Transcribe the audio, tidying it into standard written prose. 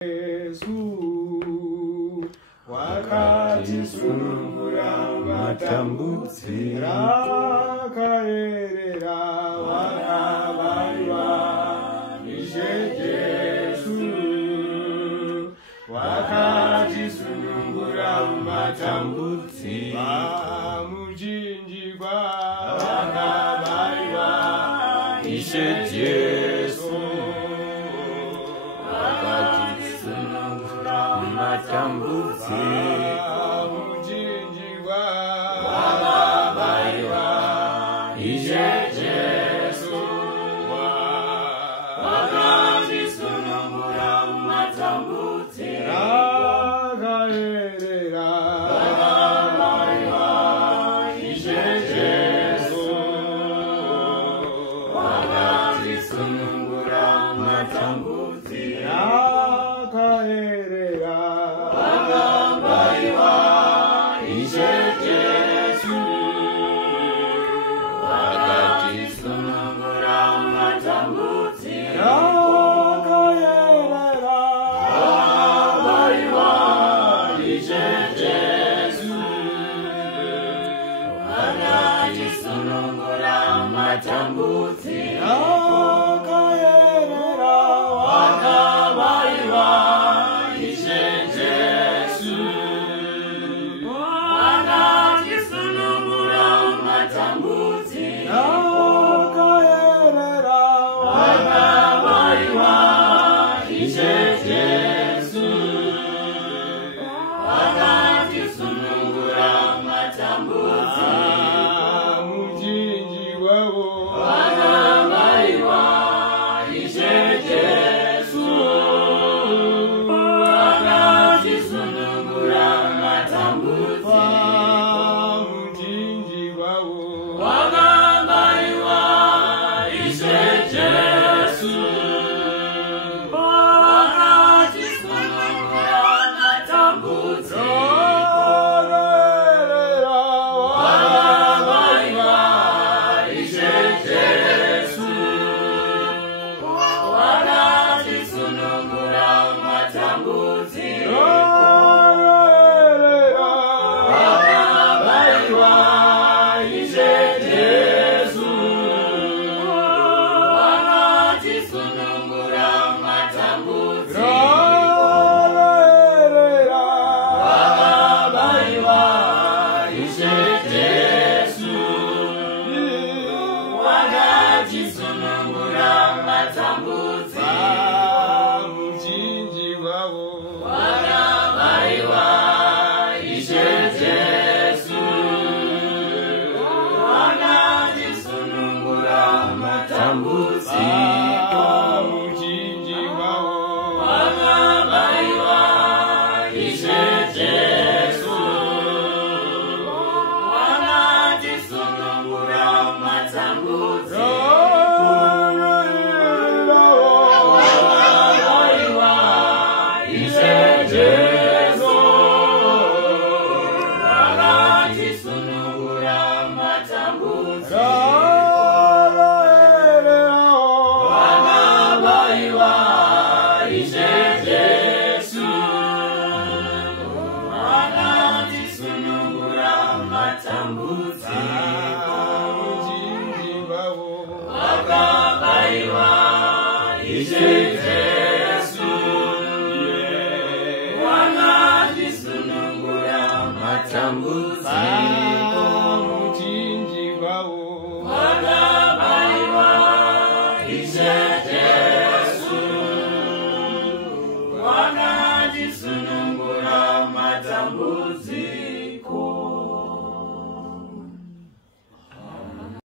Yesu wakati sunungura matambutsi rakaerera wakabaiwa ishe Yesu wakati sunungura matambutsi mujinjigwa wakabaiwa ishe Yesu matambutsi mujinjigwa wakabaiwa ishe Yesu wakati sunungura matambutsi rakaerera wakabaiwa ishe Yesu wakati sunungura matambutsi rakaerera wakabaiwa ishe Yesu wakati sunungura matambutsi rakaerera wakabaiwa ishe Yesu wakati sunungura matambutsi rakaerera wakabaiwa ishe Yesu wakati sunungura matambutsi rakaerera wakabaiwa ishe Yesu wakati sunungura matambutsi mujinjigwa wakabaiwa ishe Yesu wakati sunungura matambutsi mujinjigwa wakabaiwa ishe Yesu wakati sunungura matambutsi rakaerera wakabaiwa ishe Yesu wakati sunungura matambutsi rakaerera wakabaiwa ishe Yesu wakati sunungura matambutsi rakaerera wakabaiwa ishe Yesu wakati sunungura matambutsi mujinjigwa wakabaiwa ishe Yesu wakati sunungura matambutsi mujinjigwa wakabaiwa ishe Yesu wakati sunungura matambutsi wakabaiwa ishe Yesu wakati sunungura matambutsi wakabaiwa ishe Yesu wakati sunungura matambutsi mujinjigwa wakabaiwa ishe Yesu wakati sunungura matambutsi mujinjigwa wakabaiwa ishe